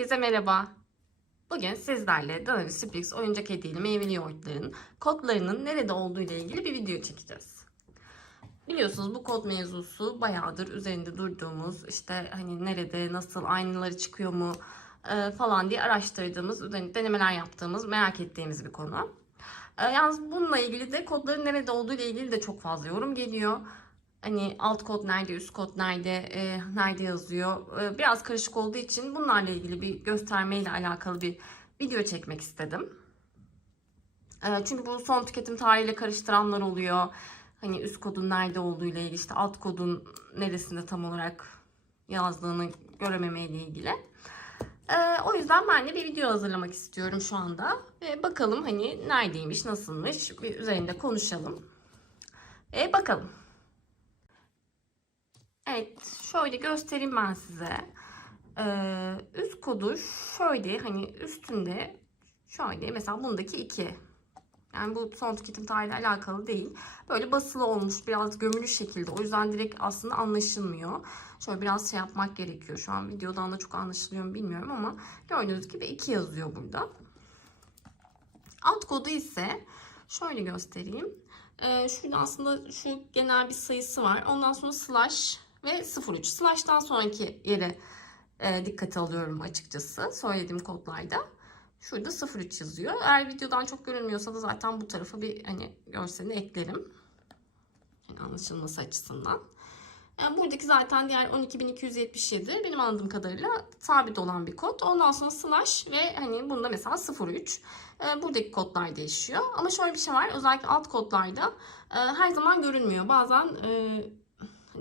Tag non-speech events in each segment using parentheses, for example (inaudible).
Herkese merhaba. Bugün sizlerle Danavi Springs oyuncak hediyeli meyveli yoğurtların kodlarının nerede olduğu ile ilgili bir video çekeceğiz. Biliyorsunuz bu kod mevzusu bayağıdır üzerinde durduğumuz işte hani nerede nasıl aynaları çıkıyor mu e, falan diye araştırdığımız, denemeler yaptığımız, merak ettiğimiz bir konu. E, yalnız bununla ilgili de kodların nerede olduğu ile ilgili de çok fazla yorum geliyor. Hani alt kod nerede, üst kod nerede, e, nerede yazıyor. E, biraz karışık olduğu için bunlarla ilgili bir göstermeyle alakalı bir video çekmek istedim. E, çünkü bu son tüketim tarihiyle karıştıranlar oluyor. Hani üst kodun nerede olduğu ile ilgili, işte alt kodun neresinde tam olarak yazdığını görememe ile ilgili. E, o yüzden ben de bir video hazırlamak istiyorum şu anda. Ve bakalım hani neredeymiş, nasılmış bir üzerinde konuşalım. E, bakalım. Evet, şöyle göstereyim ben size. Ee, üst kodu şöyle hani üstünde şöyle mesela bundaki 2. Yani bu son tüketim tarihiyle alakalı değil. Böyle basılı olmuş biraz gömülü şekilde. O yüzden direkt aslında anlaşılmıyor. Şöyle biraz şey yapmak gerekiyor. Şu an videodan da çok anlaşılıyor mu bilmiyorum ama gördüğünüz gibi 2 yazıyor burada. Alt kodu ise şöyle göstereyim. Ee, şurada aslında şu genel bir sayısı var. Ondan sonra slash ve 03. Slash'tan sonraki yere e, dikkate alıyorum açıkçası söylediğim kodlarda. Şurada 03 yazıyor. Eğer videodan çok görünmüyorsa da zaten bu tarafa bir hani görselini eklerim. Yani anlaşılması açısından. Yani buradaki zaten diğer 12277 benim anladığım kadarıyla sabit olan bir kod. Ondan sonra slash ve hani bunda mesela 03. E, buradaki kodlar değişiyor. Ama şöyle bir şey var. Özellikle alt kodlarda e, her zaman görünmüyor. Bazen e,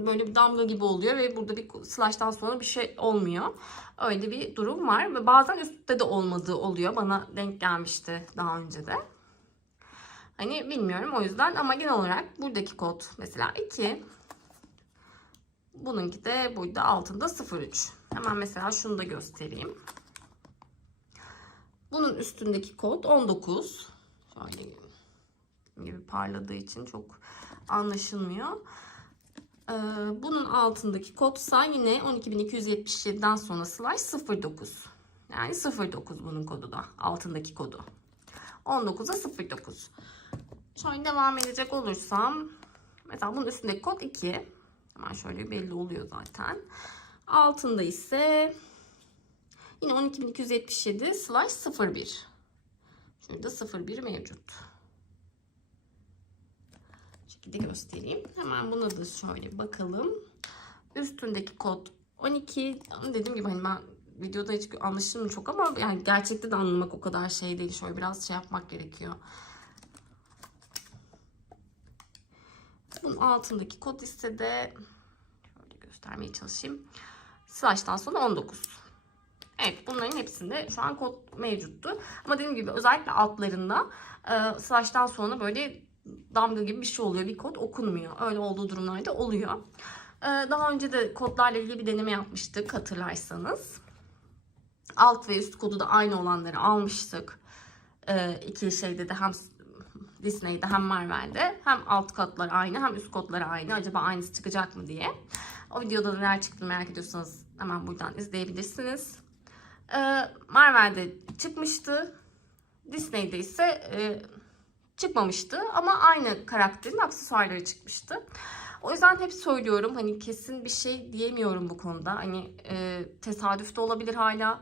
böyle bir damga gibi oluyor ve burada bir slash'tan sonra bir şey olmuyor. Öyle bir durum var ve bazen üstte de olmadığı oluyor. Bana denk gelmişti daha önce de. Hani bilmiyorum o yüzden ama genel olarak buradaki kod mesela 2. Bununki de burada altında 03. Hemen mesela şunu da göstereyim. Bunun üstündeki kod 19. Şöyle gibi parladığı için çok anlaşılmıyor. Ee, bunun altındaki kodsa yine 12277'den sonra slash 09. Yani 09 bunun kodu da. Altındaki kodu. 19'a 09. Şöyle devam edecek olursam mesela bunun üstündeki kod 2. Hemen şöyle belli oluyor zaten. Altında ise yine 12277 slash 01. Şurada 01 mevcut şekilde göstereyim. Hemen buna da şöyle bakalım. Üstündeki kod 12. Dediğim gibi hani ben videoda hiç anlaşılmıyor çok ama yani gerçekte de anlamak o kadar şey değil. Şöyle biraz şey yapmak gerekiyor. Bunun altındaki kod ise de şöyle göstermeye çalışayım. Slash'tan sonra 19. Evet bunların hepsinde şu an kod mevcuttu. Ama dediğim gibi özellikle altlarında e, slash'tan sonra böyle damga gibi bir şey oluyor. Bir kod okunmuyor. Öyle olduğu durumlarda oluyor. Ee, daha önce de kodlarla ilgili bir deneme yapmıştık hatırlarsanız. Alt ve üst kodu da aynı olanları almıştık. Ee, iki şeyde de hem Disney'de hem Marvel'de hem alt kodlar aynı hem üst kodlar aynı. Acaba aynısı çıkacak mı diye. O videoda da neler çıktığını merak ediyorsanız hemen buradan izleyebilirsiniz. Ee, Marvel'de çıkmıştı. Disney'de ise e, çıkmamıştı ama aynı karakterin aksesuarları çıkmıştı. O yüzden hep söylüyorum hani kesin bir şey diyemiyorum bu konuda. Hani e, tesadüf de olabilir hala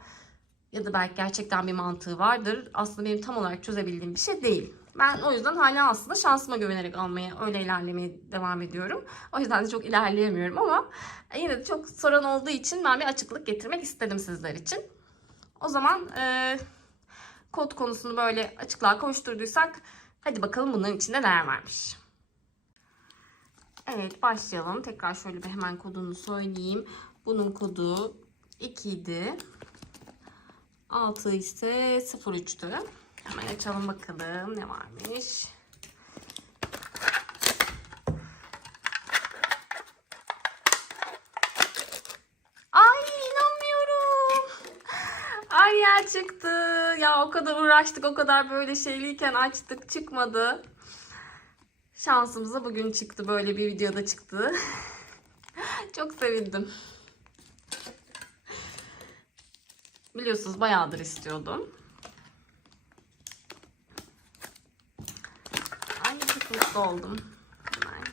ya da belki gerçekten bir mantığı vardır. Aslında benim tam olarak çözebildiğim bir şey değil. Ben o yüzden hala aslında şansıma güvenerek almaya, öyle ilerlemeye devam ediyorum. O yüzden de çok ilerleyemiyorum ama yine de çok soran olduğu için ben bir açıklık getirmek istedim sizler için. O zaman e, kod konusunu böyle açıklığa kavuşturduysak Hadi bakalım bunların içinde neler varmış. Evet başlayalım. Tekrar şöyle bir hemen kodunu söyleyeyim. Bunun kodu 2 idi. 6 ise 03'tü. Hemen açalım bakalım ne varmış. Ay inanmıyorum. Ariel çıktı. Ya o kadar uğraştık, o kadar böyle şeyliyken açtık, çıkmadı. Şansımıza bugün çıktı. Böyle bir videoda çıktı. (laughs) Çok sevindim. Biliyorsunuz bayağıdır istiyordum. Ay çok mutlu oldum. Hemen.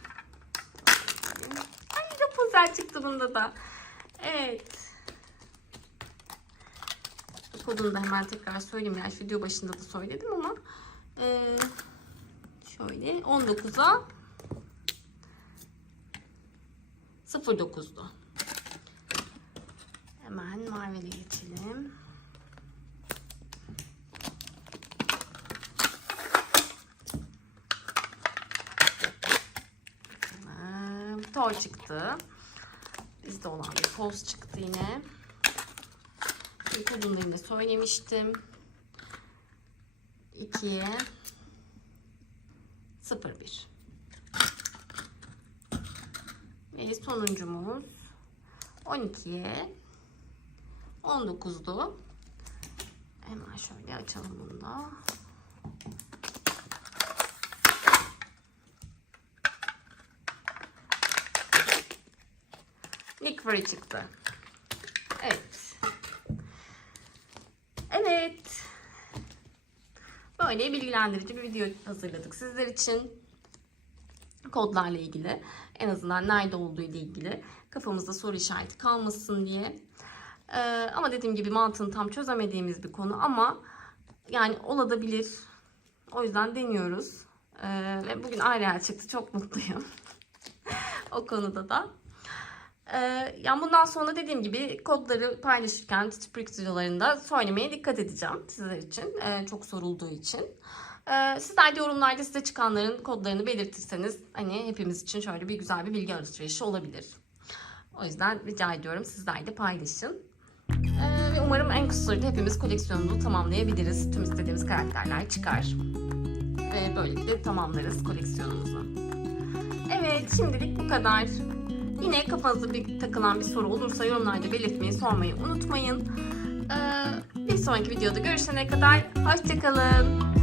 Ay Rapunzel çıktı bunda da. Evet. Kodunu da hemen tekrar söyleyeyim. Yani video başında da söyledim ama eee, şöyle 19'a 09'du. Hemen Marvel'e geçelim. Thor çıktı. Bizde olan bir poz çıktı yine. İlk yine söylemiştim. 2'ye 01. Ve sonuncumuz 12'ye 19'du. Hemen şöyle açalım bunu da. Nick Fury çıktı. Evet. Evet. Böyle bilgilendirici bir video hazırladık sizler için. Kodlarla ilgili. En azından nerede olduğu ile ilgili. Kafamızda soru işareti kalmasın diye. Ee, ama dediğim gibi mantığını tam çözemediğimiz bir konu ama yani olabilir. O yüzden deniyoruz. Ee, ve bugün ayrı çıktı. Çok mutluyum. (laughs) o konuda da. Ee, yani bundan sonra dediğim gibi kodları paylaşırken Teachbricks videolarında söylemeye dikkat edeceğim sizler için. Ee, çok sorulduğu için. Ee, sizler de yorumlarda size çıkanların kodlarını belirtirseniz hani hepimiz için şöyle bir güzel bir bilgi alışverişi olabilir. O yüzden rica ediyorum sizler de paylaşın. Ee, ve umarım en kısa sürede hepimiz koleksiyonumuzu tamamlayabiliriz. Tüm istediğimiz karakterler çıkar. Ve böylelikle tamamlarız koleksiyonumuzu. Evet şimdilik bu kadar. Yine kafanızda bir takılan bir soru olursa yorumlarda belirtmeyi, sormayı unutmayın. Ee, bir sonraki videoda görüşene kadar hoşçakalın.